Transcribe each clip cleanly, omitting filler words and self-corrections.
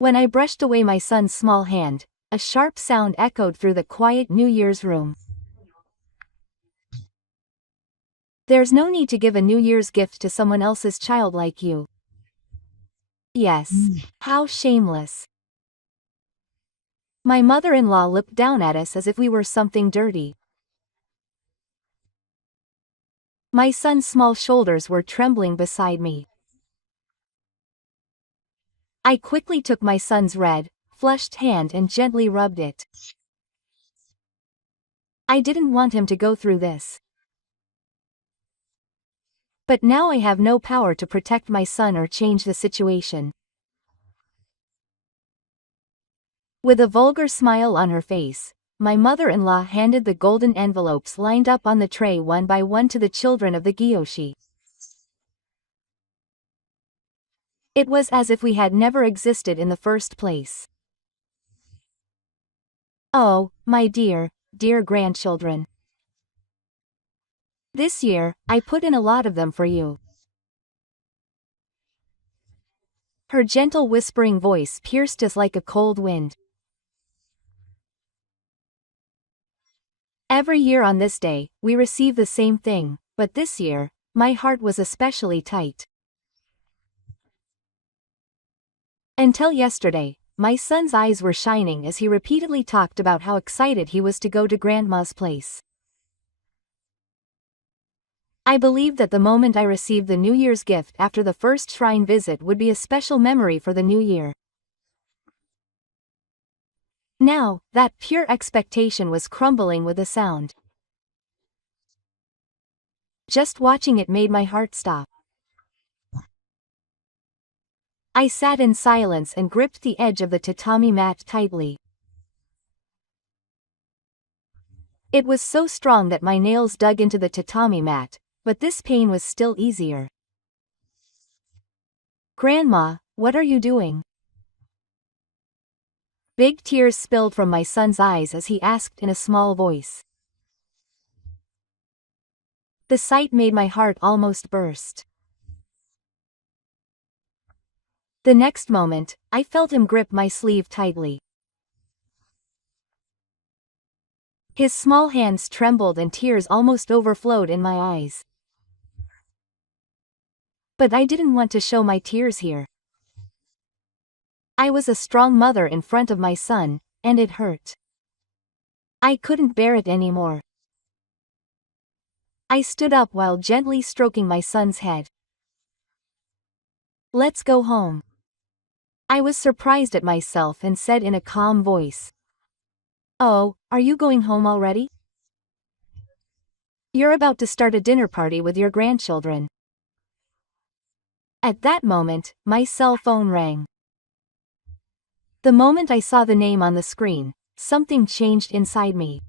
When I brushed away my son's small hand, a sharp sound echoed through the quiet New Year's room. There's no need to give a New Year's gift to someone else's child like you. Yes, how shameless. My mother-in-law looked down at us as if we were something dirty. My son's small shoulders were trembling beside me. I quickly took my son's red, flushed hand and gently rubbed it. I didn't want him to go through this. But now I have no power to protect my son or change the situation. With a vulgar smile on her face, my mother-in-law handed the golden envelopes lined up on the tray one by one to the children of the Gyoshi. It was as if we had never existed in the first place. Oh, my dear, dear grandchildren. This year, I put in a lot of them for you. Her gentle whispering voice pierced us like a cold wind. Every year on this day, we receive the same thing, but this year, my heart was especially tight. Until yesterday, my son's eyes were shining as he repeatedly talked about how excited he was to go to Grandma's place. I believed that the moment I received the New Year's gift after the first shrine visit would be a special memory for the new year. Now, that pure expectation was crumbling with a sound. Just watching it made my heart stop. I sat in silence and gripped the edge of the tatami mat tightly. It was so strong that my nails dug into the tatami mat, but this pain was still easier. Grandma, what are you doing? Big tears spilled from my son's eyes as he asked in a small voice. The sight made my heart almost burst. The next moment, I felt him grip my sleeve tightly. His small hands trembled and tears almost overflowed in my eyes. But I didn't want to show my tears here. I was a strong mother in front of my son, and it hurt. I couldn't bear it anymore. I stood up while gently stroking my son's head. Let's go home. I was surprised at myself and said in a calm voice. Oh, are you going home already? You're about to start a dinner party with your grandchildren. At that moment, my cell phone rang. The moment I saw the name on the screen, something changed inside me.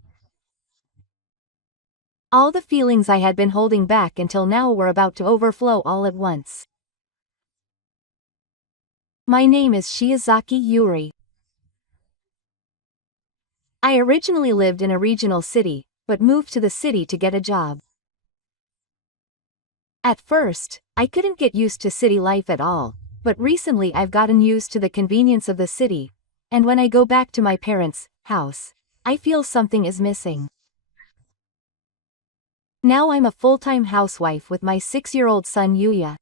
All the feelings I had been holding back until now were about to overflow all at once. My name is Shiozaki Yuri. I originally lived in a regional city, but moved to the city to get a job. At first, I couldn't get used to city life at all, but recently I've gotten used to the convenience of the city, and when I go back to my parents' house, I feel something is missing. Now I'm a full-time housewife with my 6-year-old son Yuya.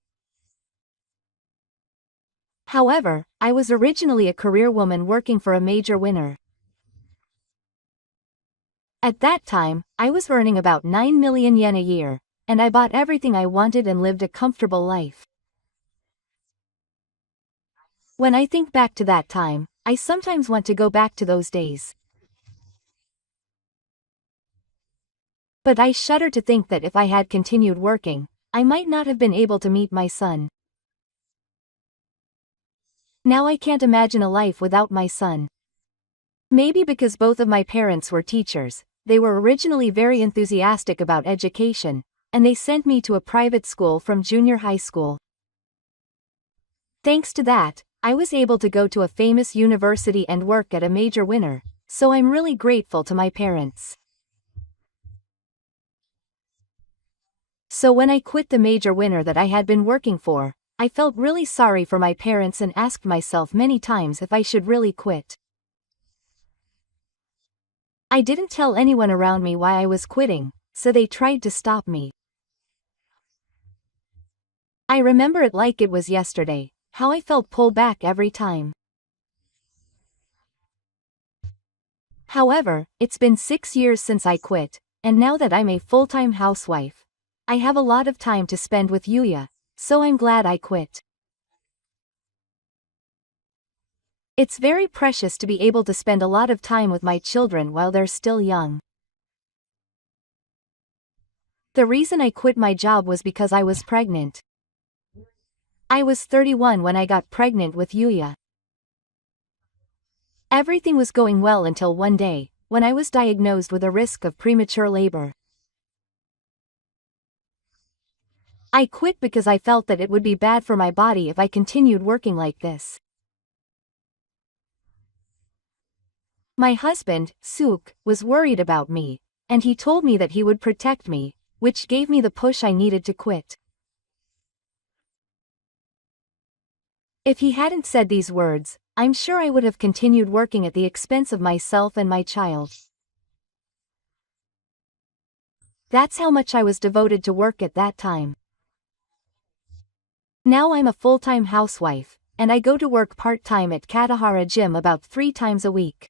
However, I was originally a career woman working for a major winner. At that time, I was earning about 9 million yen a year, and I bought everything I wanted and lived a comfortable life. When I think back to that time, I sometimes want to go back to those days. But I shudder to think that if I had continued working, I might not have been able to meet my son. Now I can't imagine a life without my son. Maybe because both of my parents were teachers, they were originally very enthusiastic about education, and they sent me to a private school from junior high school. Thanks to that, I was able to go to a famous university and work at a major winner, so I'm really grateful to my parents. So when I quit the major winner that I had been working for, I felt really sorry for my parents and asked myself many times if I should really quit. I didn't tell anyone around me why I was quitting, so they tried to stop me. I remember it like it was yesterday, how I felt pulled back every time. However, it's been 6 years since I quit, and now that I'm a full-time housewife, I have a lot of time to spend with Yuya, so I'm glad I quit. It's very precious to be able to spend a lot of time with my children while they're still young. The reason I quit my job was because I was pregnant. I was 31 when I got pregnant with Yuya. Everything was going well until one day, when I was diagnosed with a risk of premature labor. I quit because I felt that it would be bad for my body if I continued working like this. My husband, Suk, was worried about me, and he told me that he would protect me, which gave me the push I needed to quit. If he hadn't said these words, I'm sure I would have continued working at the expense of myself and my child. That's how much I was devoted to work at that time. Now I'm a full-time housewife, and I go to work part-time at Katahara Gym about 3 times a week.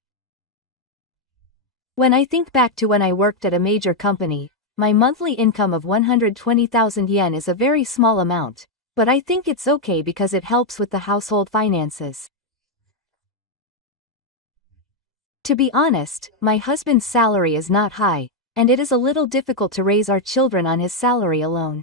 When I think back to when I worked at a major company, my monthly income of 120,000 yen is a very small amount, but I think it's okay because it helps with the household finances. To be honest, my husband's salary is not high, and it is a little difficult to raise our children on his salary alone.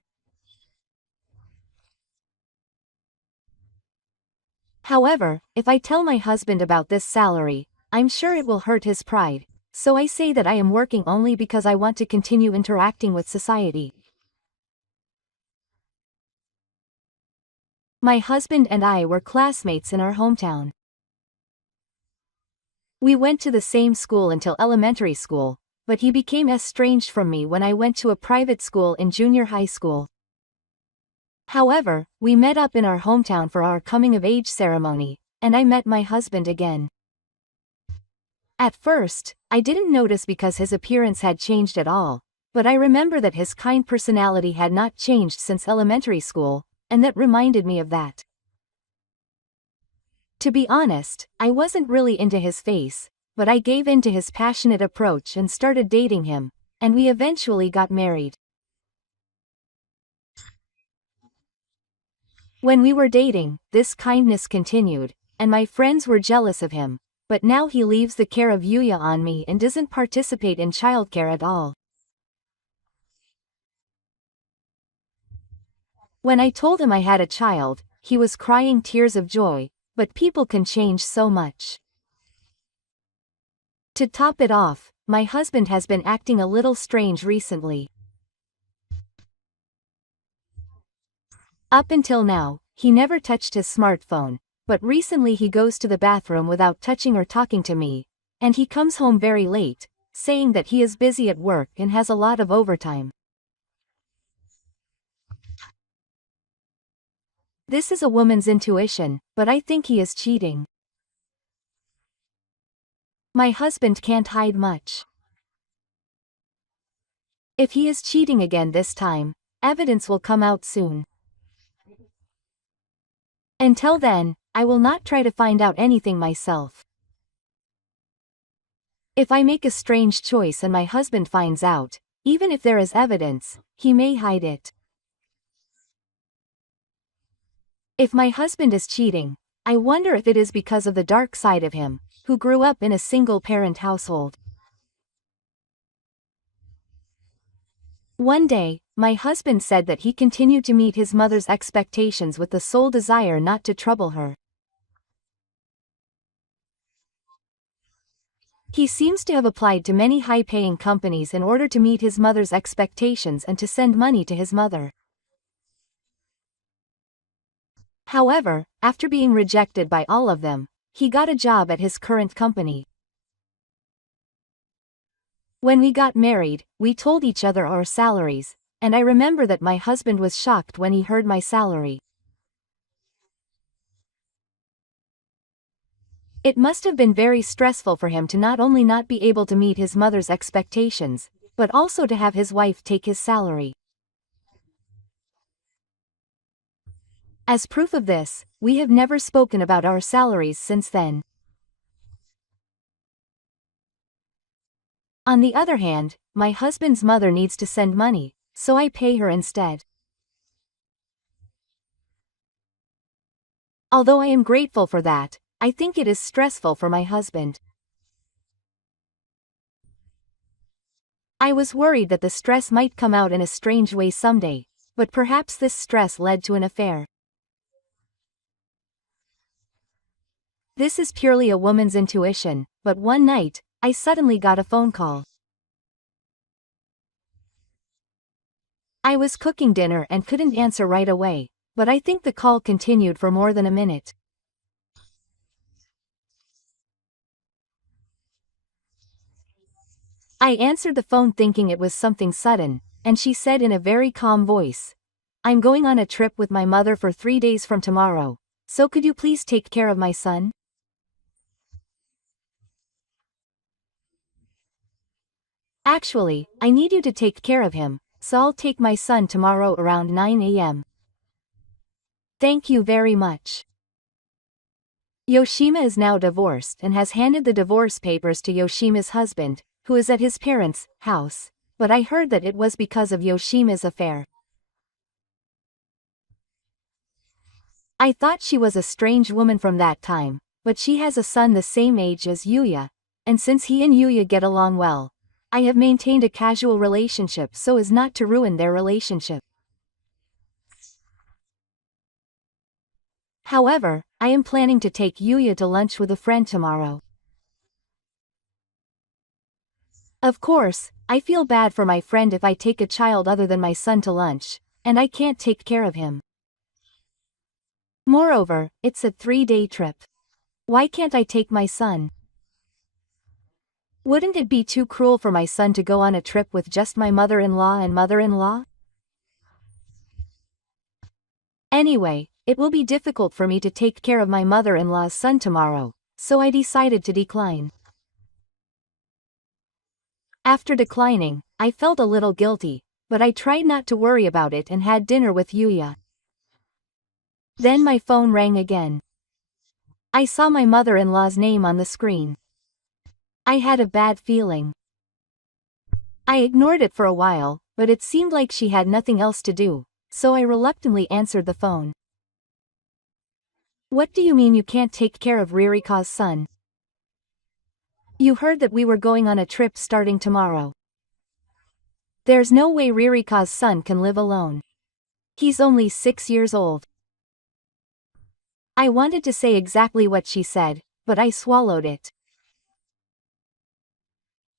However, if I tell my husband about this salary, I'm sure it will hurt his pride, so I say that I am working only because I want to continue interacting with society. My husband and I were classmates in our hometown. We went to the same school until elementary school, but he became estranged from me when I went to a private school in junior high school. However, we met up in our hometown for our coming-of-age ceremony, and I met my husband again. At first, I didn't notice because his appearance had changed at all, but I remember that his kind personality had not changed since elementary school, and that reminded me of that. To be honest, I wasn't really into his face, but I gave in to his passionate approach and started dating him, and we eventually got married. When we were dating, this kindness continued, and my friends were jealous of him, but now he leaves the care of Yuya on me and doesn't participate in childcare at all. When I told him I had a child, he was crying tears of joy, but people can change so much. To top it off, my husband has been acting a little strange recently. Up until now, he never touched his smartphone, but recently he goes to the bathroom without touching or talking to me, and he comes home very late, saying that he is busy at work and has a lot of overtime. This is a woman's intuition, but I think he is cheating. My husband can't hide much. If he is cheating again this time, evidence will come out soon. Until then, I will not try to find out anything myself. If I make a strange choice and my husband finds out, even if there is evidence, he may hide it. If my husband is cheating, I wonder if it is because of the dark side of him, who grew up in a single-parent household. One day, my husband said that he continued to meet his mother's expectations with the sole desire not to trouble her. He seems to have applied to many high-paying companies in order to meet his mother's expectations and to send money to his mother. However, after being rejected by all of them, he got a job at his current company. When we got married, we told each other our salaries, and I remember that my husband was shocked when he heard my salary. It must have been very stressful for him to not only not be able to meet his mother's expectations, but also to have his wife take his salary. As proof of this, we have never spoken about our salaries since then. On the other hand, my husband's mother needs to send money, so I pay her instead. Although I am grateful for that, I think it is stressful for my husband. I was worried that the stress might come out in a strange way someday, but perhaps this stress led to an affair. This is purely a woman's intuition, but one night, I suddenly got a phone call. I was cooking dinner and couldn't answer right away, but I think the call continued for more than a minute. I answered the phone thinking it was something sudden, and she said in a very calm voice, "I'm going on a trip with my mother for 3 days from tomorrow, so could you please take care of my son?" Actually, I need you to take care of him, so I'll take my son tomorrow around 9 a.m. Thank you very much. Yoshima is now divorced and has handed the divorce papers to Yoshima's husband, who is at his parents' house, but I heard that it was because of Yoshima's affair. I thought she was a strange woman from that time, but she has a son the same age as Yuya, and since he and Yuya get along well, I have maintained a casual relationship so as not to ruin their relationship. However, I am planning to take Yuya to lunch with a friend tomorrow. Of course, I feel bad for my friend if I take a child other than my son to lunch, and I can't take care of him. Moreover, it's a 3-day trip. Why can't I take my son? Wouldn't it be too cruel for my son to go on a trip with just my mother-in-law and mother-in-law? Anyway, it will be difficult for me to take care of my mother-in-law's son tomorrow, so I decided to decline. After declining, I felt a little guilty, but I tried not to worry about it and had dinner with Yuya. Then my phone rang again. I saw my mother-in-law's name on the screen. I had a bad feeling. I ignored it for a while, but it seemed like she had nothing else to do, so I reluctantly answered the phone. What do you mean you can't take care of Ririka's son? You heard that we were going on a trip starting tomorrow. There's no way Ririka's son can live alone. He's only 6 years old. I wanted to say exactly what she said, but I swallowed it.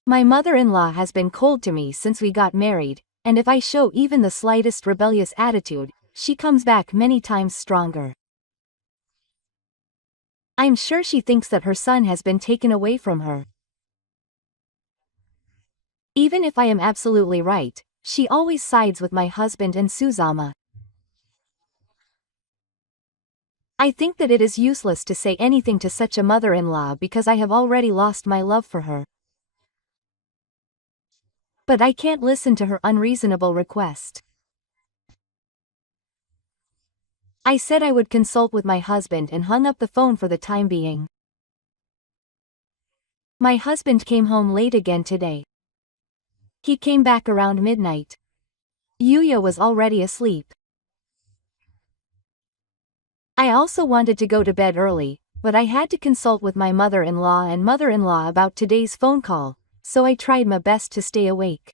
My mother-in-law has been cold to me since we got married, and if I show even the slightest rebellious attitude, she comes back many times stronger. I'm sure she thinks that her son has been taken away from her. Even if I am absolutely right, she always sides with my husband and Suzama. I think that it is useless to say anything to such a mother-in-law because I have already lost my love for her. But I can't listen to her unreasonable request. I said I would consult with my husband and hung up the phone for the time being. My husband came home late again today. He came back around midnight. Yuya was already asleep. I also wanted to go to bed early, but I had to consult with my mother-in-law and mother-in-law about today's phone call, so I tried my best to stay awake.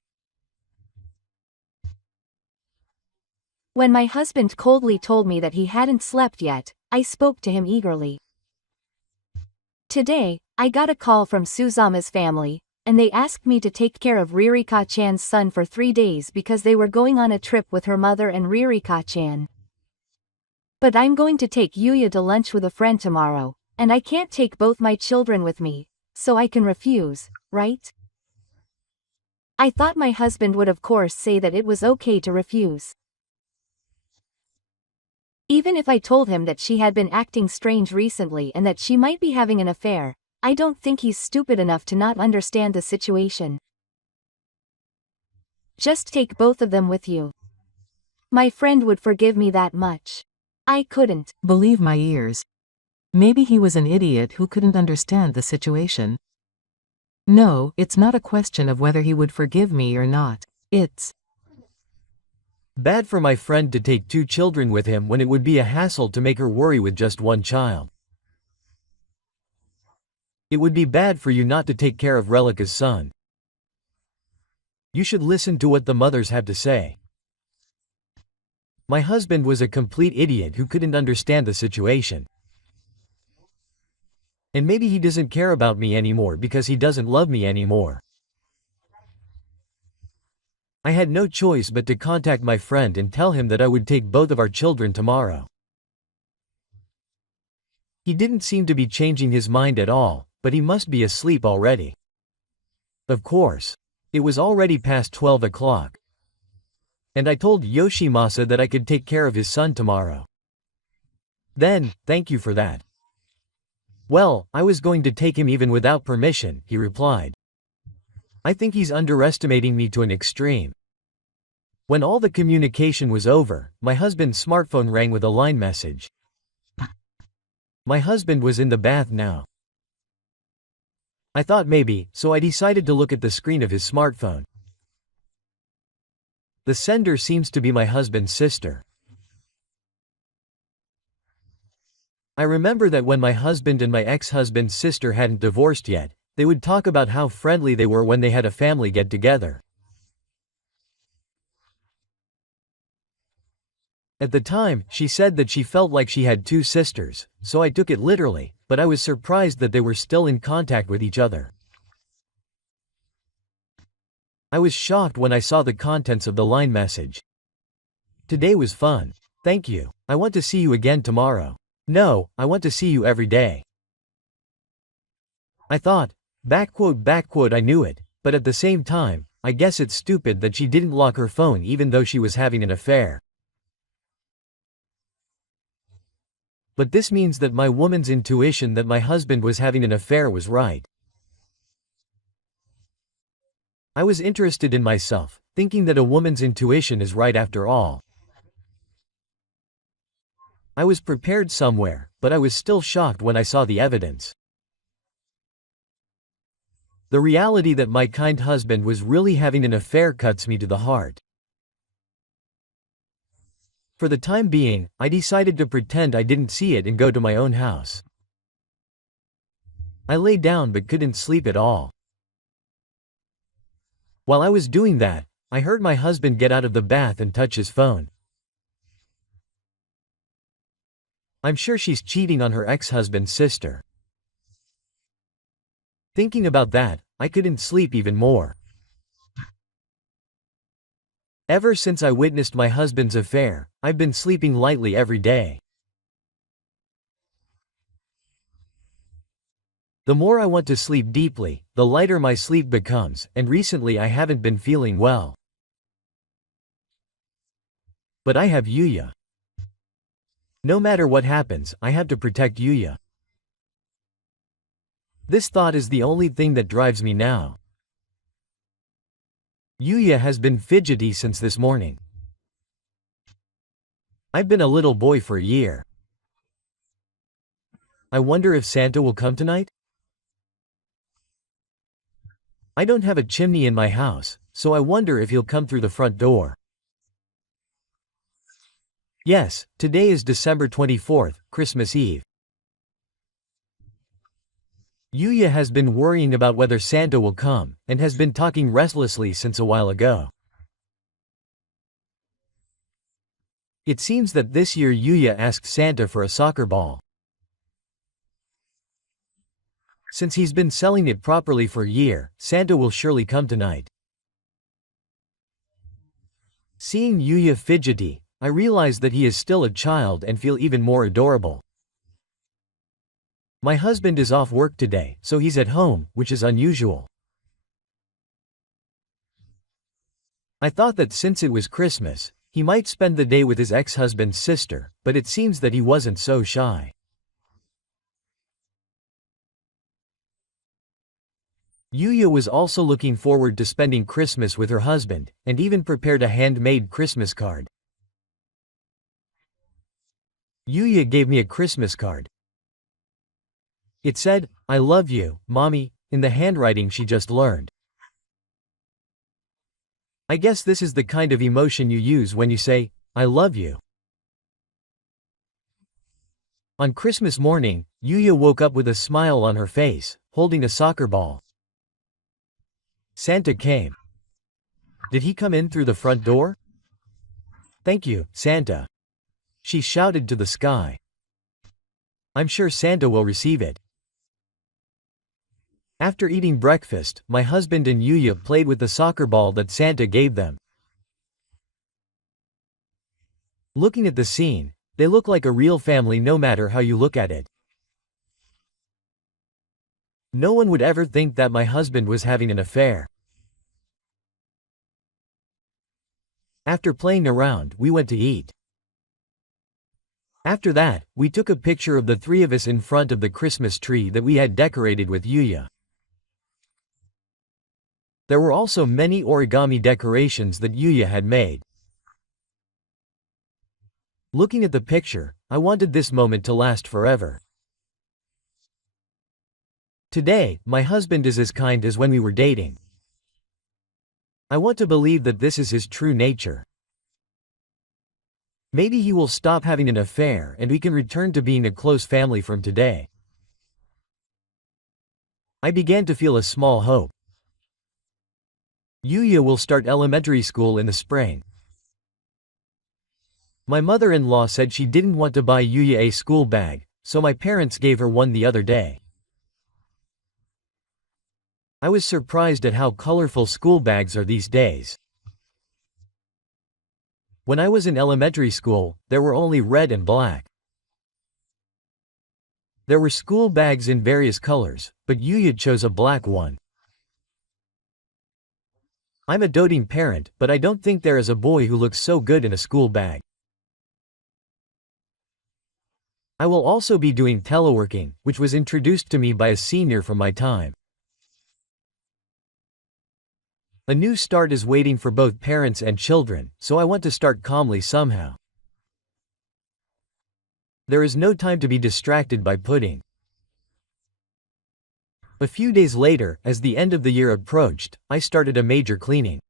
When my husband coldly told me that he hadn't slept yet, I spoke to him eagerly. Today, I got a call from Suzama's family, and they asked me to take care of Ririka-chan's son for 3 days because they were going on a trip with her mother and Ririka-chan. But I'm going to take Yuya to lunch with a friend tomorrow, and I can't take both my children with me, so I can refuse, right? I thought my husband would of course say that it was okay to refuse. Even if I told him that she had been acting strange recently and that she might be having an affair, I don't think he's stupid enough to not understand the situation. Just take both of them with you. My friend would forgive me that much. I couldn't. Believe my ears. Maybe he was an idiot who couldn't understand the situation. No, it's not a question of whether he would forgive me or not. It's bad for my friend to take 2 children with him when it would be a hassle to make her worry with just 1 child. It would be bad for you not to take care of Relica's son. You should listen to what the mothers have to say. My husband was a complete idiot who couldn't understand the situation. And maybe he doesn't care about me anymore because he doesn't love me anymore. I had no choice but to contact my friend and tell him that I would take both of our children tomorrow. He didn't seem to be changing his mind at all, but he must be asleep already. Of course. It was already past 12 o'clock. And I told Yoshimasa that I could take care of his son tomorrow. Then, thank you for that. Well, I was going to take him even without permission, he replied. I think he's underestimating me to an extreme. When all the communication was over, my husband's smartphone rang with a line message. My husband was in the bath now. I thought maybe, so I decided to look at the screen of his smartphone. The sender seems to be my husband's sister. I remember that when my husband and my ex-husband's sister hadn't divorced yet, they would talk about how friendly they were when they had a family get-together. At the time, she said that she felt like she had 2 sisters, so I took it literally, but I was surprised that they were still in contact with each other. I was shocked when I saw the contents of the line message. Today was fun. Thank you. I want to see you again tomorrow. No, I want to see you every day. I thought, I knew it, but at the same time, I guess it's stupid that she didn't lock her phone even though she was having an affair. But this means that my woman's intuition that my husband was having an affair was right. I was interested in myself, thinking that a woman's intuition is right after all. I was prepared somewhere, but I was still shocked when I saw the evidence. The reality that my kind husband was really having an affair cuts me to the heart. For the time being, I decided to pretend I didn't see it and go to my own house. I lay down but couldn't sleep at all. While I was doing that, I heard my husband get out of the bath and touch his phone. I'm sure she's cheating on her ex-husband's sister. Thinking about that, I couldn't sleep even more. Ever since I witnessed my husband's affair, I've been sleeping lightly every day. The more I want to sleep deeply, the lighter my sleep becomes, and recently I haven't been feeling well. But I have Yuya. No matter what happens, I have to protect Yuya. This thought is the only thing that drives me now. Yuya has been fidgety since this morning. I've been a little boy for a year. I wonder if Santa will come tonight? I don't have a chimney in my house, so I wonder if he'll come through the front door. Yes, today is December 24th, Christmas Eve. Yuya has been worrying about whether Santa will come, and has been talking restlessly since a while ago. It seems that this year Yuya asked Santa for a soccer ball. Since he's been selling it properly for a year, Santa will surely come tonight. Seeing Yuya fidgety, I realize that he is still a child and feel even more adorable. My husband is off work today, so he's at home, which is unusual. I thought that since it was Christmas, He might spend the day with his ex-husband's sister, but it seems that he wasn't so shy. Yuya was also looking forward to spending Christmas with her husband, and even prepared a handmade Christmas card. Yuya gave me a Christmas card. It said, "I love you, Mommy," in the handwriting she just learned. I guess this is the kind of emotion you use when you say, "I love you." On Christmas morning, Yuya woke up with a smile on her face, holding a soccer ball. Santa came. Did he come in through the front door? "Thank you, Santa," she shouted to the sky. "I'm sure Santa will receive it." After eating breakfast, my husband and Yuya played with the soccer ball that Santa gave them. Looking at the scene, they look like a real family no matter how you look at it. No one would ever think that my husband was having an affair. After playing around, we went to eat. After that, we took a picture of the three of us in front of the Christmas tree that we had decorated with Yuya. There were also many origami decorations that Yuya had made. Looking at the picture, I wanted this moment to last forever. Today, my husband is as kind as when we were dating. I want to believe that this is his true nature. Maybe he will stop having an affair and we can return to being a close family from today. I began to feel a small hope. Yuya will start elementary school in the spring. My mother-in-law said she didn't want to buy Yuya a school bag, so my parents gave her one the other day. I was surprised at how colorful school bags are these days. When I was in elementary school, there were only red and black. There were school bags in various colors, but Yuya chose a black one. I'm a doting parent, but I don't think there is a boy who looks so good in a school bag. I will also be doing teleworking, which was introduced to me by a senior from my time. A new start is waiting for both parents and children, so I want to start calmly somehow. There is no time to be distracted by pudding. A few days later, as the end of the year approached, I started a major cleaning.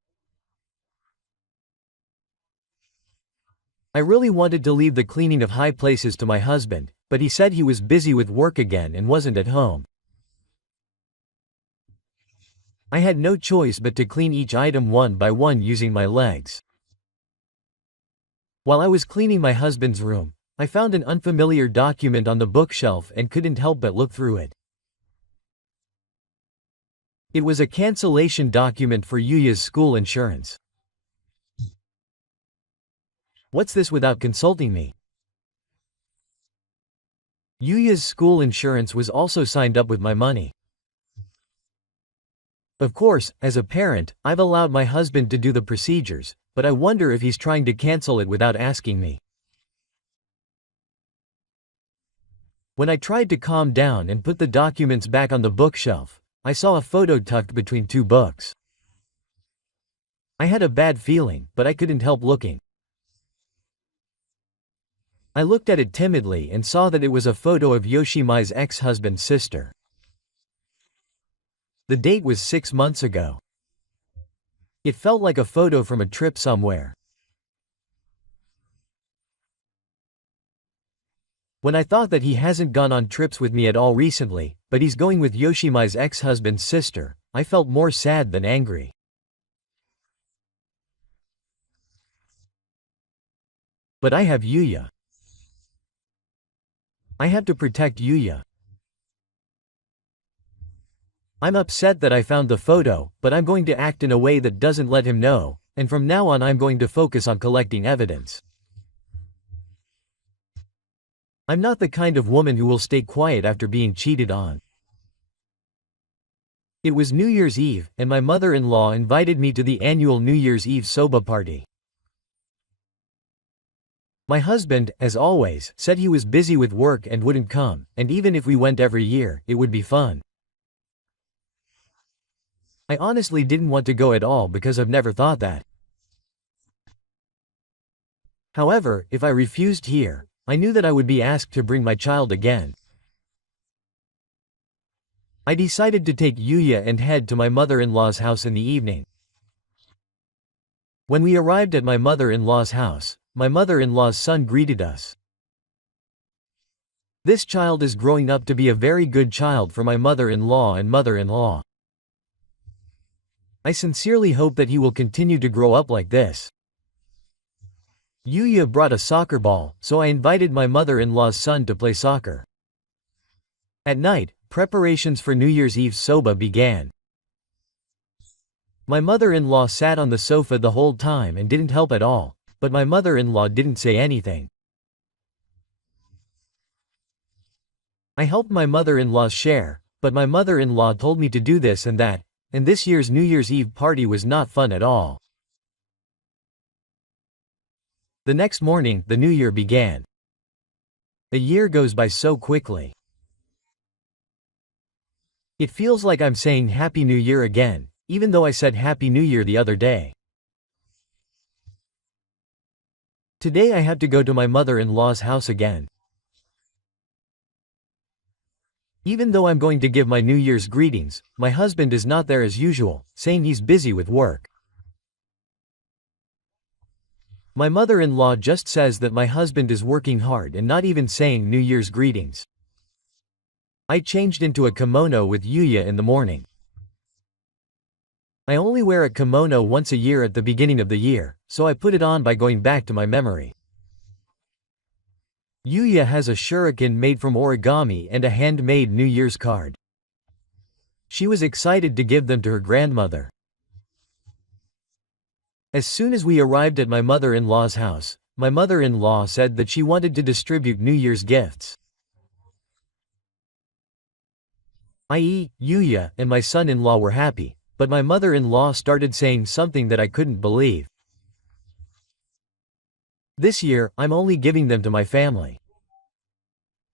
I really wanted to leave the cleaning of high places to my husband, but he said he was busy with work again and wasn't at home. I had no choice but to clean each item one by one using my legs. While I was cleaning my husband's room, I found an unfamiliar document on the bookshelf and couldn't help but look through it. It was a cancellation document for Yuya's school insurance. What's this without consulting me? Yuya's school insurance was also signed up with my money. Of course, as a parent, I've allowed my husband to do the procedures, but I wonder if he's trying to cancel it without asking me. When I tried to calm down and put the documents back on the bookshelf, I saw a photo tucked between two books. I had a bad feeling, but I couldn't help looking. I looked at it timidly and saw that it was a photo of Yoshima's ex-husband's sister. The date was 6 months ago. It felt like a photo from a trip somewhere. When I thought that he hasn't gone on trips with me at all recently, but he's going with Yoshima's ex-husband's sister, I felt more sad than angry. But I have Yuya. I have to protect Yuya. I'm upset that I found the photo, but I'm going to act in a way that doesn't let him know, and from now on I'm going to focus on collecting evidence. I'm not the kind of woman who will stay quiet after being cheated on. It was New Year's Eve, and my mother-in-law invited me to the annual New Year's Eve soba party. My husband, as always, said he was busy with work and wouldn't come, and even if we went every year, it would be fun. I honestly didn't want to go at all because I've never thought that. However, if I refused here, I knew that I would be asked to bring my child again. I decided to take Yuya and head to my mother-in-law's house in the evening. When we arrived at my mother-in-law's house, my mother-in-law's son greeted us. This child is growing up to be a very good child for my mother-in-law and mother-in-law. I sincerely hope that he will continue to grow up like this. Yuya brought a soccer ball, so I invited my mother-in-law's son to play soccer. At night, preparations for New Year's Eve soba began. My mother-in-law sat on the sofa the whole time and didn't help at all, but my mother-in-law didn't say anything. I helped my mother-in-law's share, but my mother-in-law told me to do this and that, and this year's New Year's Eve party was not fun at all. The next morning, the new year began. A year goes by so quickly. It feels like I'm saying Happy New Year again, even though I said Happy New Year the other day. Today I have to go to my mother-in-law's house again. Even though I'm going to give my New Year's greetings, my husband is not there as usual, saying he's busy with work. My mother-in-law just says that my husband is working hard and not even saying New Year's greetings. I changed into a kimono with Yuya in the morning. I only wear a kimono once a year at the beginning of the year, so I put it on by going back to my memory. Yuya has a shuriken made from origami and a handmade New Year's card. She was excited to give them to her grandmother. As soon as we arrived at my mother-in-law's house, my mother-in-law said that she wanted to distribute New Year's gifts. I.e., Yuya and my son-in-law were happy, but my mother-in-law started saying something that I couldn't believe. This year, I'm only giving them to my family.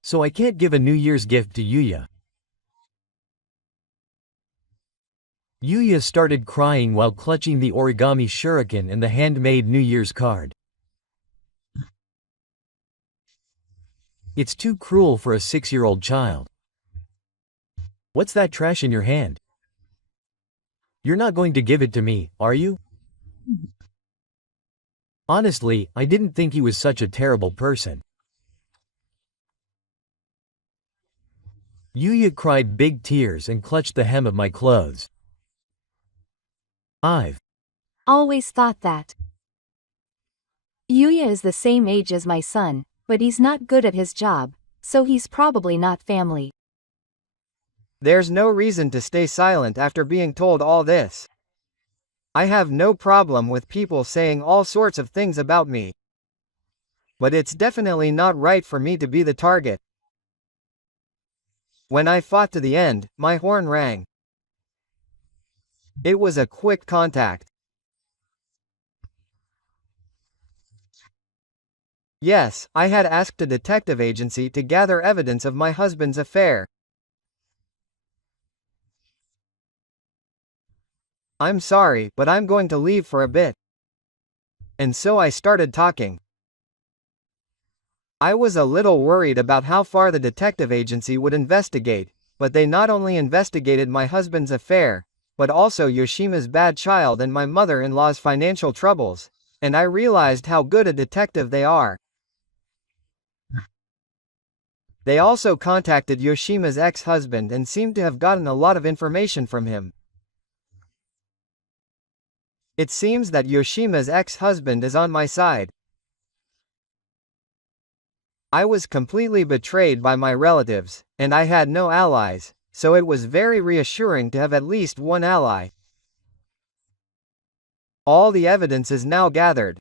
So I can't give a New Year's gift to Yuya. Yuya started crying while clutching the origami shuriken and the handmade New Year's card. It's too cruel for a 6-year-old child. What's that trash in your hand? You're not going to give it to me, are you? Honestly, I didn't think he was such a terrible person. Yuya cried big tears and clutched the hem of my clothes. I've always thought that. Yuya is the same age as my son, but he's not good at his job, so he's probably not family. There's no reason to stay silent after being told all this. I have no problem with people saying all sorts of things about me. But it's definitely not right for me to be the target. When I fought to the end, my horn rang. It was a quick contact. Yes, I had asked a detective agency to gather evidence of my husband's affair. I'm sorry, but I'm going to leave for a bit. And so I started talking. I was a little worried about how far the detective agency would investigate, but they not only investigated my husband's affair, but also Yoshima's bad child and my mother-in-law's financial troubles, and I realized how good a detective they are. They also contacted Yoshima's ex-husband and seemed to have gotten a lot of information from him. It seems that Yoshima's ex-husband is on my side. I was completely betrayed by my relatives, and I had no allies, so it was very reassuring to have at least one ally. All the evidence is now gathered.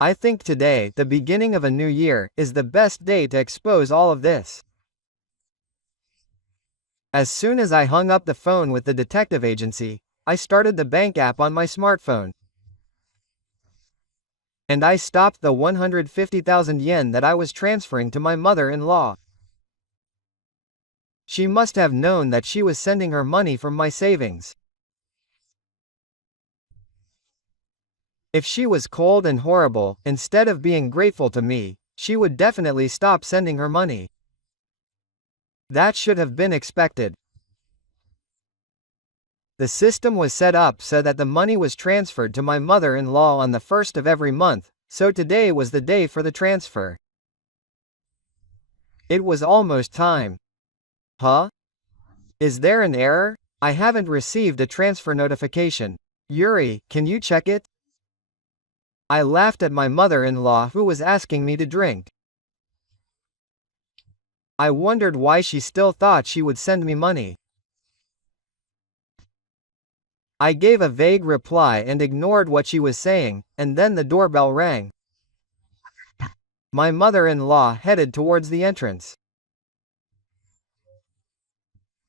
I think today, the beginning of a new year, is the best day to expose all of this. As soon as I hung up the phone with the detective agency, I started the bank app on my smartphone. And I stopped the 150,000 yen that I was transferring to my mother-in-law. She must have known that she was sending her money from my savings. If she was cold and horrible, instead of being grateful to me, she would definitely stop sending her money. That should have been expected. The system was set up so that the money was transferred to my mother-in-law on the 1st of every month, so today was the day for the transfer. It was almost time. Huh? Is there an error? I haven't received a transfer notification. Yuri, can you check it? I laughed at my mother-in-law who was asking me to drink. I wondered why she still thought she would send me money. I gave a vague reply and ignored what she was saying, and then the doorbell rang. My mother-in-law headed towards the entrance.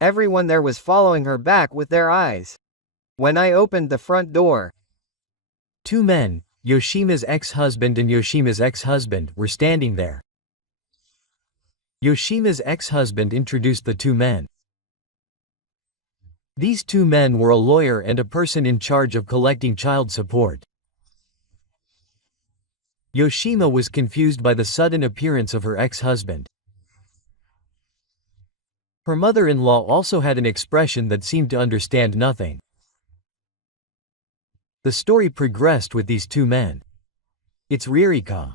Everyone there was following her back with their eyes. When I opened the front door, 2 men, Yoshima's ex-husband and Yoshima's ex-husband, were standing there. Yoshima's ex-husband introduced the 2 men. These 2 men were a lawyer and a person in charge of collecting child support. Yoshima was confused by the sudden appearance of her ex-husband. Her mother-in-law also had an expression that seemed to understand nothing. The story progressed with these 2 men. It's Ririka.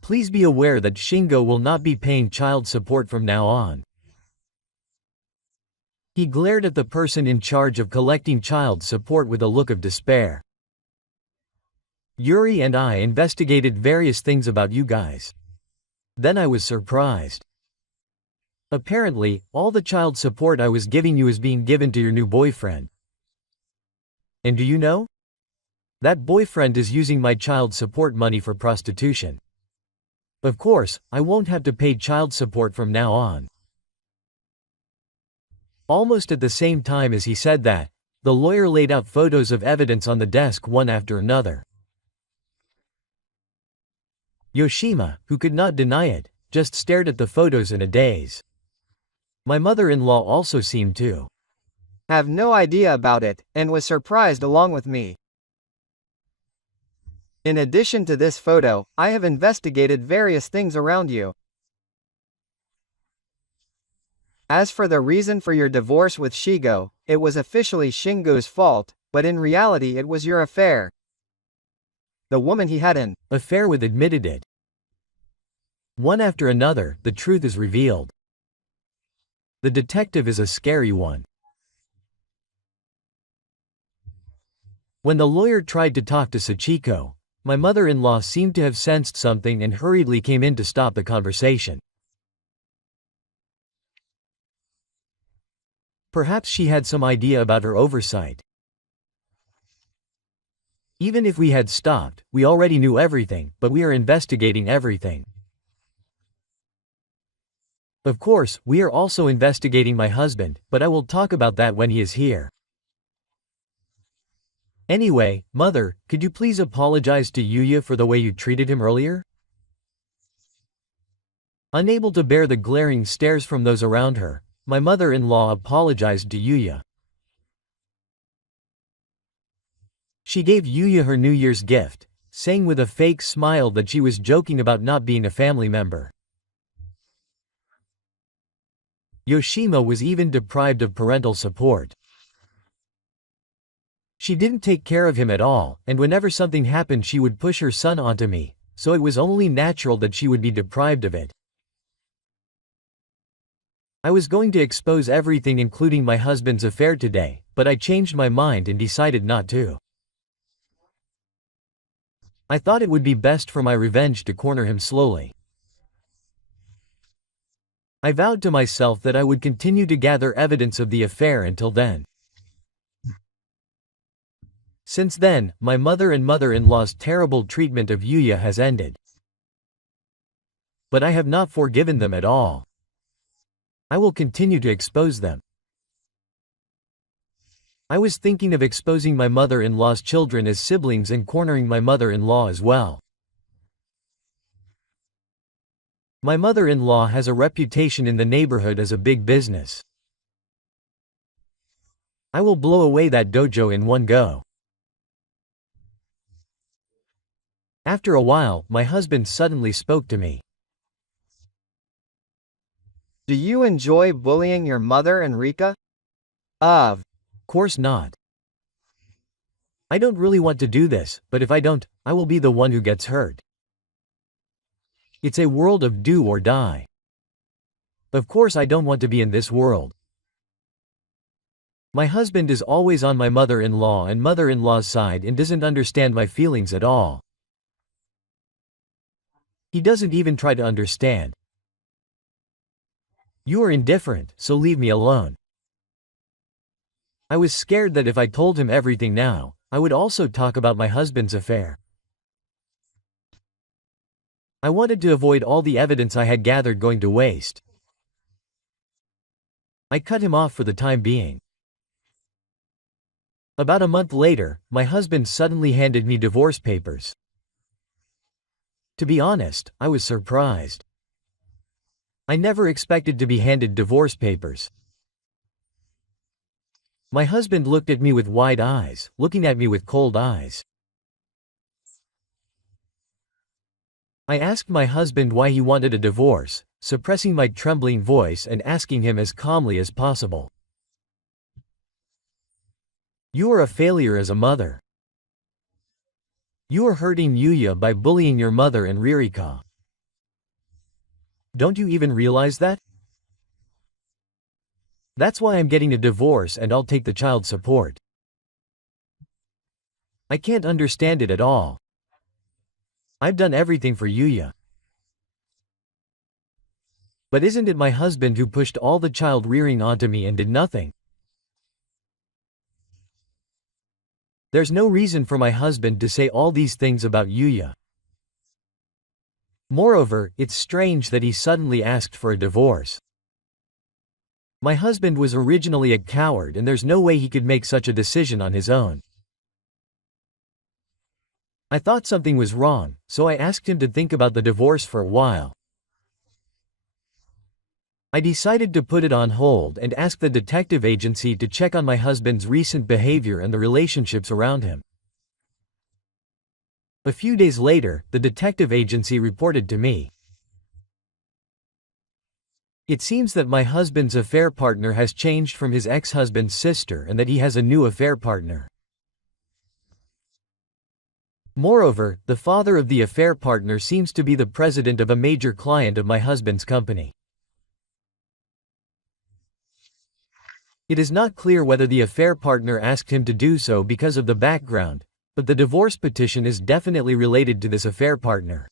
Please be aware that Shingo will not be paying child support from now on. He glared at the person in charge of collecting child support with a look of despair. Yuri and I investigated various things about you guys. Then I was surprised. Apparently, all the child support I was giving you is being given to your new boyfriend. And do you know? That boyfriend is using my child support money for prostitution. Of course, I won't have to pay child support from now on. Almost at the same time as he said that, the lawyer laid out photos of evidence on the desk one after another. Yoshima, who could not deny it, just stared at the photos in a daze. My mother-in-law also seemed to have no idea about it, and was surprised along with me. In addition to this photo, I have investigated various things around you. As for the reason for your divorce with Shigo, it was officially Shingo's fault, but in reality it was your affair. The woman he had an affair with admitted it. One after another, the truth is revealed. The detective is a scary one. When the lawyer tried to talk to Sachiko, my mother-in-law seemed to have sensed something and hurriedly came in to stop the conversation. Perhaps she had some idea about her oversight. Even if we had stopped, we already knew everything, but we are investigating everything. Of course, we are also investigating my husband, but I will talk about that when he is here. Anyway, Mother, could you please apologize to Yuya for the way you treated him earlier? Unable to bear the glaring stares from those around her, my mother-in-law apologized to Yuya. She gave Yuya her New Year's gift, saying with a fake smile that she was joking about not being a family member. Yoshima was even deprived of parental support. She didn't take care of him at all, and whenever something happened she would push her son onto me, so it was only natural that she would be deprived of it. I was going to expose everything including my husband's affair today, but I changed my mind and decided not to. I thought it would be best for my revenge to corner him slowly. I vowed to myself that I would continue to gather evidence of the affair until then. Since then, my mother and mother-in-law's terrible treatment of Yuya has ended. But I have not forgiven them at all. I will continue to expose them. I was thinking of exposing my mother-in-law's children as siblings and cornering my mother-in-law as well. My mother-in-law has a reputation in the neighborhood as a big business. I will blow away that dojo in one go. After a while, my husband suddenly spoke to me. Do you enjoy bullying your mother, Enrica? Of course not. I don't really want to do this, but if I don't, I will be the one who gets hurt. It's a world of do or die. Of course I don't want to be in this world. My husband is always on my mother-in-law and mother-in-law's side and doesn't understand my feelings at all. He doesn't even try to understand. You are indifferent, so leave me alone. I was scared that if I told him everything now, I would also talk about my husband's affair. I wanted to avoid all the evidence I had gathered going to waste. I cut him off for the time being. About a month later, my husband suddenly handed me divorce papers. To be honest, I was surprised. I never expected to be handed divorce papers. My husband looked at me with wide eyes, looking at me with cold eyes. I asked my husband why he wanted a divorce, suppressing my trembling voice and asking him as calmly as possible. You are a failure as a mother. You are hurting Yuya by bullying your mother and Ririka. Don't you even realize that? That's why I'm getting a divorce and I'll take the child support. I can't understand it at all. I've done everything for Yuya. But isn't it my husband who pushed all the child rearing onto me and did nothing? There's no reason for my husband to say all these things about Yuya. Moreover, it's strange that he suddenly asked for a divorce. My husband was originally a coward and there's no way he could make such a decision on his own. I thought something was wrong, so I asked him to think about the divorce for a while. I decided to put it on hold and ask the detective agency to check on my husband's recent behavior and the relationships around him. A few days later, the detective agency reported to me. It seems that my husband's affair partner has changed from his ex-husband's sister and that he has a new affair partner. Moreover, the father of the affair partner seems to be the president of a major client of my husband's company. It is not clear whether the affair partner asked him to do so because of the background, but the divorce petition is definitely related to this affair partner.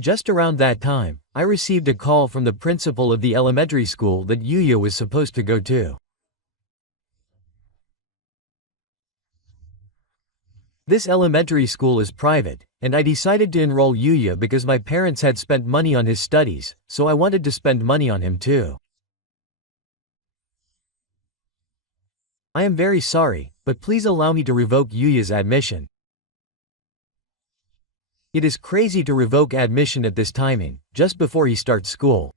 Just around that time, I received a call from the principal of the elementary school that Yuya was supposed to go to. This elementary school is private, and I decided to enroll Yuya because my parents had spent money on his studies, so I wanted to spend money on him too. I am very sorry, but please allow me to revoke Yuya's admission. It is crazy to revoke admission at this timing, just before he starts school.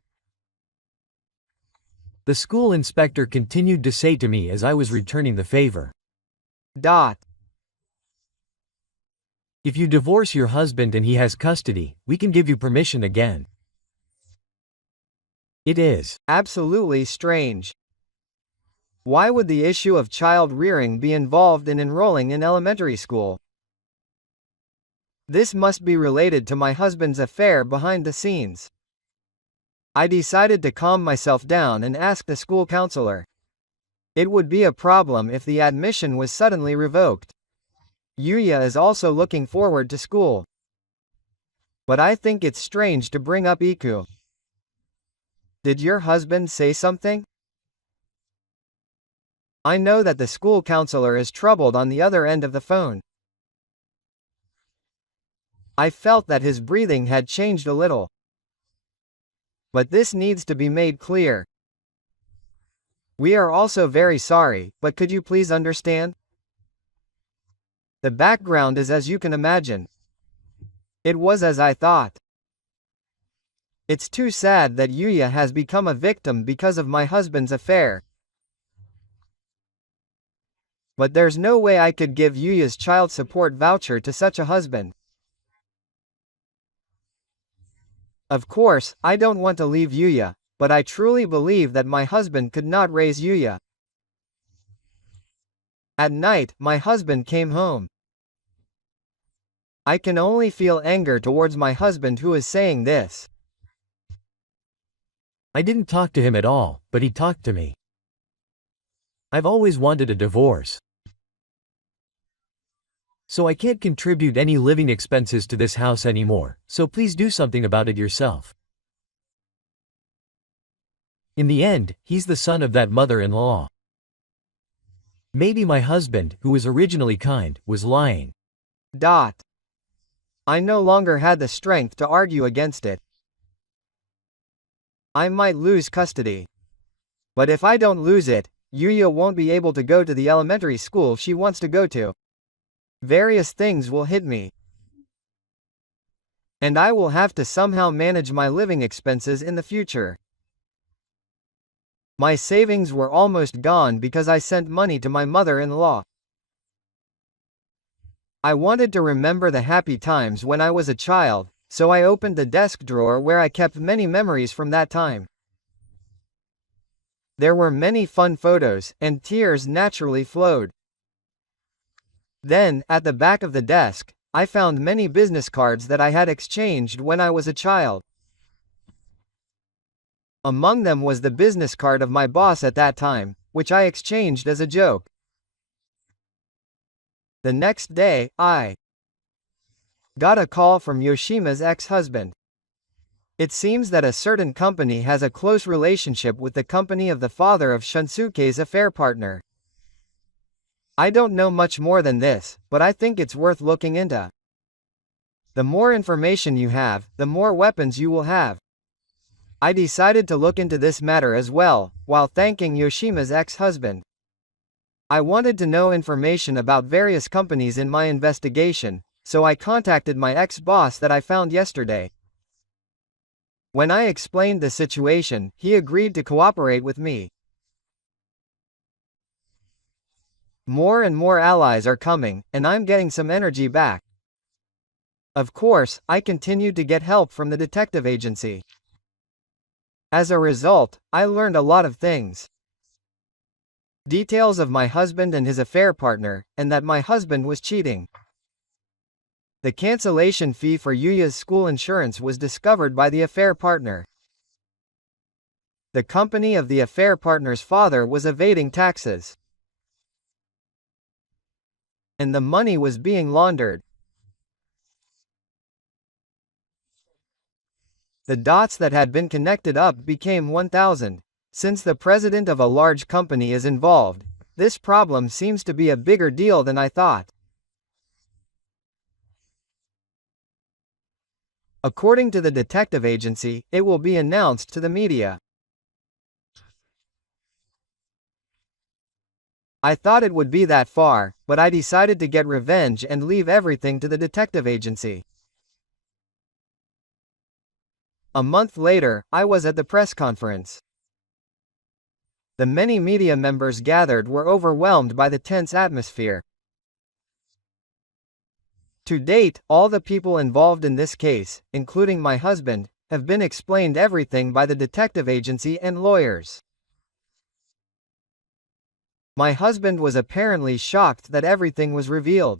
The school inspector continued to say to me as I was returning the favor. If you divorce your husband and he has custody, we can give you permission again. It is absolutely strange. Why would the issue of child rearing be involved in enrolling in elementary school? This must be related to my husband's affair behind the scenes. I decided to calm myself down and ask the school counselor. It would be a problem if the admission was suddenly revoked. Yuya is also looking forward to school. But I think it's strange to bring up Iku. Did your husband say something? I know that the school counselor is troubled on the other end of the phone. I felt that his breathing had changed a little. But this needs to be made clear. We are also very sorry, but could you please understand? The background is as you can imagine. It was as I thought. It's too sad that Yuya has become a victim because of my husband's affair. But there's no way I could give Yuya's child support voucher to such a husband. Of course, I don't want to leave Yuya, but I truly believe that my husband could not raise Yuya. At night, my husband came home. I can only feel anger towards my husband who is saying this. I didn't talk to him at all, but he talked to me. I've always wanted a divorce. So I can't contribute any living expenses to this house anymore, so please do something about it yourself. In the end, he's the son of that mother-in-law. Maybe my husband, who was originally kind, was lying. I no longer had the strength to argue against it. I might lose custody. But if I don't lose it, Yuya won't be able to go to the elementary school she wants to go to. Various things will hit me. And I will have to somehow manage my living expenses in the future. My savings were almost gone because I sent money to my mother-in-law. I wanted to remember the happy times when I was a child, so I opened the desk drawer where I kept many memories from that time. There were many fun photos, and tears naturally flowed. Then, at the back of the desk, I found many business cards that I had exchanged when I was a child. Among them was the business card of my boss at that time, which I exchanged as a joke. The next day, I got a call from Yoshima's ex-husband. It seems that a certain company has a close relationship with the company of the father of Shunsuke's affair partner. I don't know much more than this, but I think it's worth looking into. The more information you have, the more weapons you will have. I decided to look into this matter as well, while thanking Yoshima's ex-husband. I wanted to know information about various companies in my investigation, so I contacted my ex-boss that I found yesterday. When I explained the situation, he agreed to cooperate with me. More and more allies are coming, and I'm getting some energy back. Of course, I continued to get help from the detective agency. As a result, I learned a lot of things. Details of my husband and his affair partner, and that my husband was cheating. The cancellation fee for Yuya's school insurance was discovered by the affair partner. The company of the affair partner's father was evading taxes. And the money was being laundered. The dots that had been connected up became 1,000. Since the president of a large company is involved, this problem seems to be a bigger deal than I thought. According to the detective agency, it will be announced to the media. I thought it would be that far, but I decided to get revenge and leave everything to the detective agency. A month later, I was at the press conference. The many media members gathered were overwhelmed by the tense atmosphere. To date, all the people involved in this case, including my husband, have been explained everything by the detective agency and lawyers. My husband was apparently shocked that everything was revealed.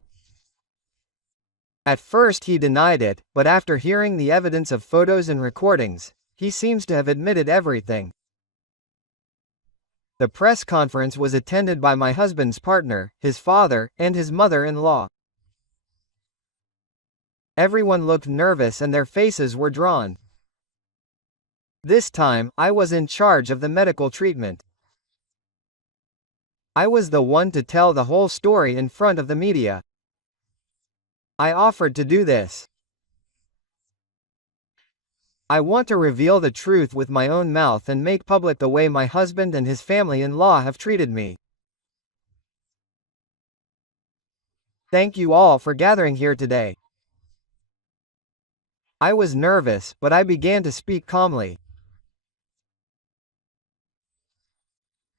At first he denied it, but after hearing the evidence of photos and recordings, he seems to have admitted everything. The press conference was attended by my husband's partner, his father, and his mother-in-law. Everyone looked nervous and their faces were drawn. This time, I was in charge of the medical treatment. I was the one to tell the whole story in front of the media. I offered to do this. I want to reveal the truth with my own mouth and make public the way my husband and his family-in-law have treated me. Thank you all for gathering here today. I was nervous, but I began to speak calmly.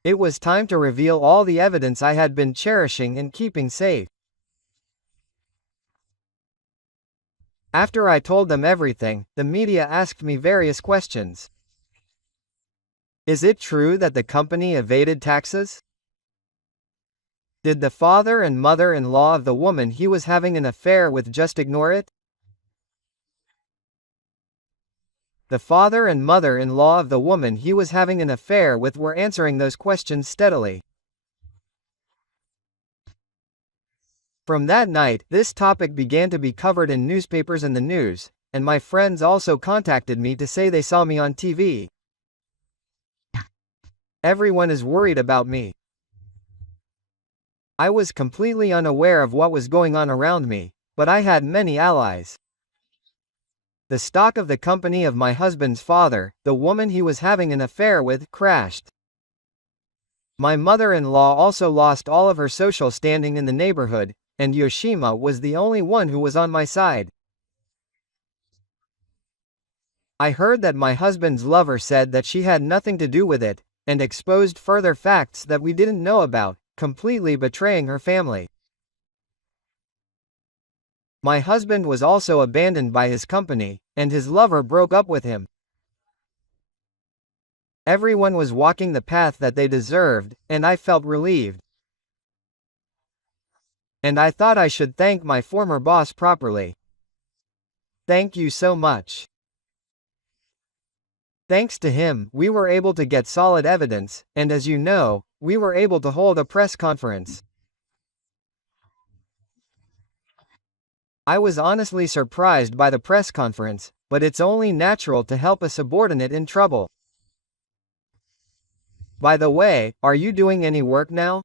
It was time to reveal all the evidence I had been cherishing and keeping safe. After I told them everything, the media asked me various questions. Is it true that the company evaded taxes? Did the father and mother-in-law of the woman he was having an affair with just ignore it? The father and mother-in-law of the woman he was having an affair with were answering those questions steadily. From that night, this topic began to be covered in newspapers and the news, and my friends also contacted me to say they saw me on TV. Everyone is worried about me. I was completely unaware of what was going on around me, but I had many allies. The stock of the company of my husband's father, the woman he was having an affair with, crashed. My mother-in-law also lost all of her social standing in the neighborhood, and Yoshima was the only one who was on my side. I heard that my husband's lover said that she had nothing to do with it, and exposed further facts that we didn't know about, completely betraying her family. My husband was also abandoned by his company, and his lover broke up with him. Everyone was walking the path that they deserved, and I felt relieved. And I thought I should thank my former boss properly. Thank you so much. Thanks to him, we were able to get solid evidence, and as you know, we were able to hold a press conference. I was honestly surprised by the press conference, but it's only natural to help a subordinate in trouble. By the way, are you doing any work now?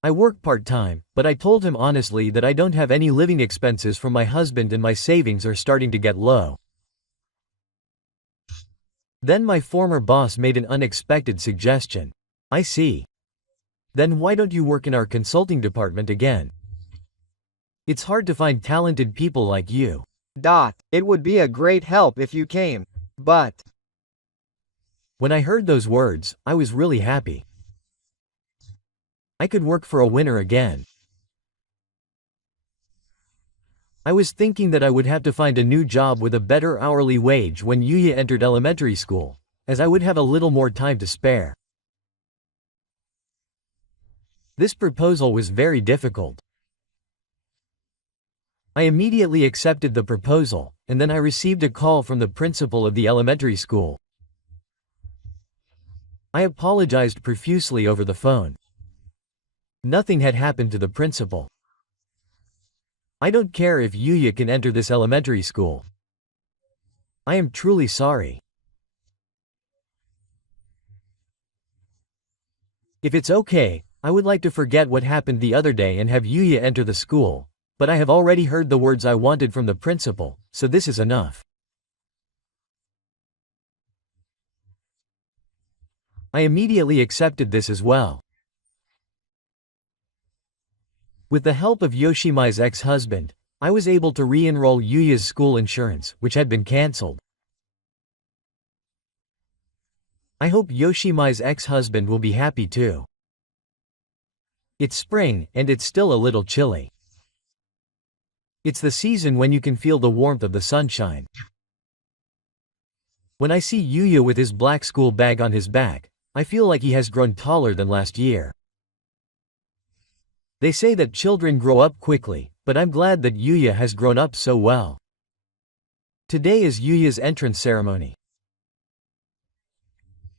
I work part-time, but I told him honestly that I don't have any living expenses from my husband and my savings are starting to get low. Then my former boss made an unexpected suggestion. I see. Then why don't you work in our consulting department again? It's hard to find talented people like you. It would be a great help if you came. But when I heard those words, I was really happy. I could work for a winner again. I was thinking that I would have to find a new job with a better hourly wage when Yuya entered elementary school, as I would have a little more time to spare. This proposal was very difficult. I immediately accepted the proposal, and then I received a call from the principal of the elementary school. I apologized profusely over the phone. Nothing had happened to the principal. I don't care if Yuya can enter this elementary school. I am truly sorry. If it's okay, I would like to forget what happened the other day and have Yuya enter the school, but I have already heard the words I wanted from the principal, so this is enough. I immediately accepted this as well. With the help of Yoshima's ex-husband, I was able to re-enroll Yuya's school insurance, which had been cancelled. I hope Yoshima's ex-husband will be happy too. It's spring, and it's still a little chilly. It's the season when you can feel the warmth of the sunshine. When I see Yuya with his black school bag on his back, I feel like he has grown taller than last year. They say that children grow up quickly, but I'm glad that Yuya has grown up so well. Today is Yuya's entrance ceremony.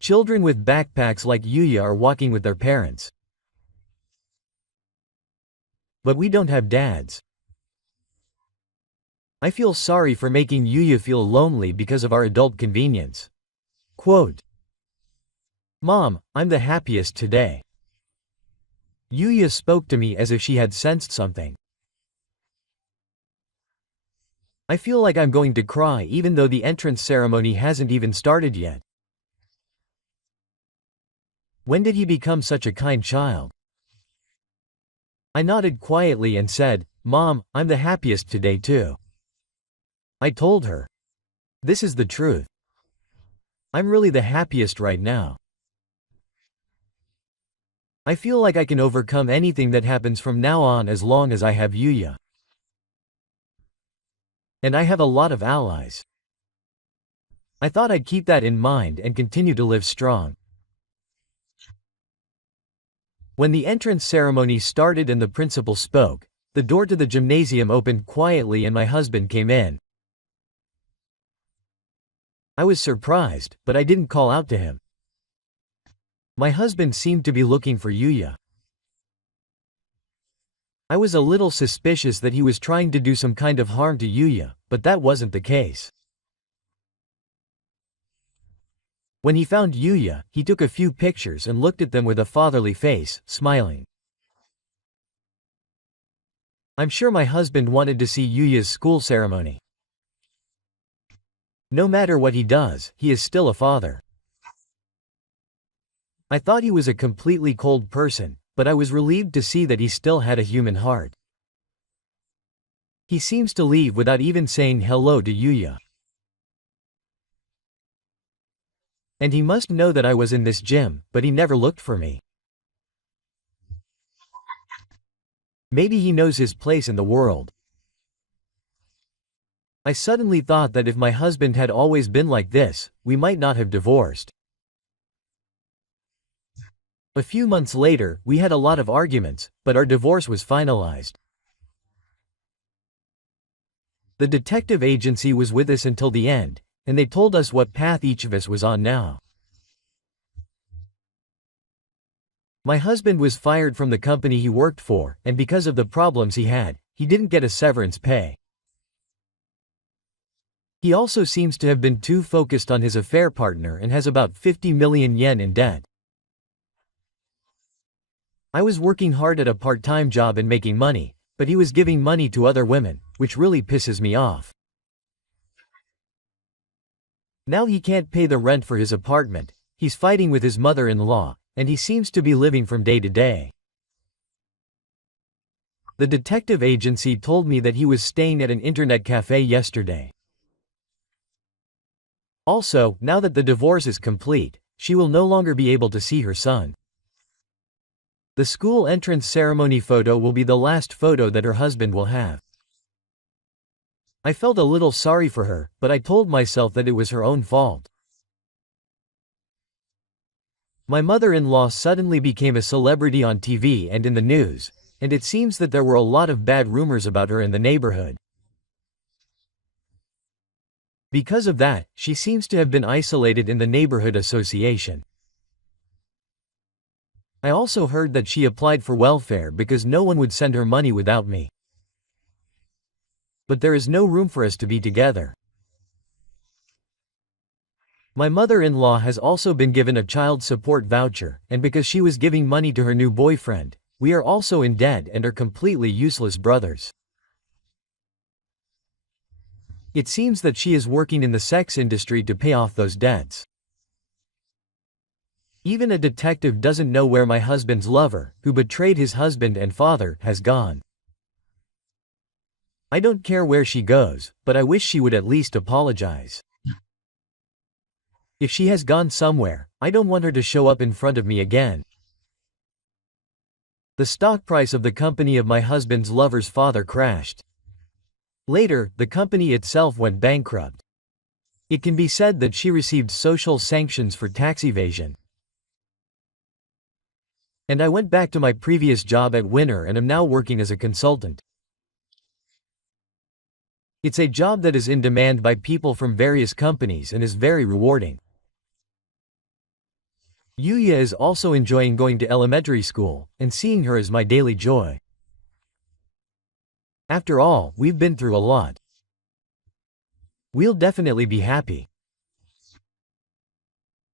Children with backpacks like Yuya are walking with their parents. But we don't have dads. I feel sorry for making Yuya feel lonely because of our adult convenience. Quote, Mom, I'm the happiest today. Yuya spoke to me as if she had sensed something. I feel like I'm going to cry even though the entrance ceremony hasn't even started yet. When did he become such a kind child? I nodded quietly and said, "Mom, I'm the happiest today too." I told her. This is the truth. I'm really the happiest right now. I feel like I can overcome anything that happens from now on as long as I have Yuya. And I have a lot of allies. I thought I'd keep that in mind and continue to live strong. When the entrance ceremony started and the principal spoke, the door to the gymnasium opened quietly and my husband came in. I was surprised, but I didn't call out to him. My husband seemed to be looking for Yuya. I was a little suspicious that he was trying to do some kind of harm to Yuya, but that wasn't the case. When he found Yuya, he took a few pictures and looked at them with a fatherly face, smiling. I'm sure my husband wanted to see Yuya's school ceremony. No matter what he does, he is still a father. I thought he was a completely cold person, but I was relieved to see that he still had a human heart. He seems to leave without even saying hello to Yuya. And he must know that I was in this gym, but he never looked for me. Maybe he knows his place in the world. I suddenly thought that if my husband had always been like this, we might not have divorced. A few months later, we had a lot of arguments, but our divorce was finalized. The detective agency was with us until the end, and they told us what path each of us was on now. My husband was fired from the company he worked for, and because of the problems he had, he didn't get a severance pay. He also seems to have been too focused on his affair partner and has about 50 million yen in debt. I was working hard at a part-time job and making money, but he was giving money to other women, which really pisses me off. Now he can't pay the rent for his apartment, he's fighting with his mother-in-law, and he seems to be living from day to day. The detective agency told me that he was staying at an internet cafe yesterday. Also, now that the divorce is complete, she will no longer be able to see her son. The school entrance ceremony photo will be the last photo that her husband will have. I felt a little sorry for her, but I told myself that it was her own fault. My mother-in-law suddenly became a celebrity on TV and in the news, and it seems that there were a lot of bad rumors about her in the neighborhood. Because of that, she seems to have been isolated in the neighborhood association. I also heard that she applied for welfare because no one would send her money without me. But there is no room for us to be together. My mother-in-law has also been given a child support voucher, and because she was giving money to her new boyfriend, we are also in debt and are completely useless brothers. It seems that she is working in the sex industry to pay off those debts. Even a detective doesn't know where my husband's lover, who betrayed his husband and father, has gone. I don't care where she goes, but I wish she would at least apologize. If she has gone somewhere, I don't want her to show up in front of me again. The stock price of the company of my husband's lover's father crashed. Later, the company itself went bankrupt. It can be said that she received social sanctions for tax evasion. And I went back to my previous job at Winner and am now working as a consultant. It's a job that is in demand by people from various companies and is very rewarding. Yuya is also enjoying going to elementary school, and seeing her is my daily joy. After all, we've been through a lot. We'll definitely be happy.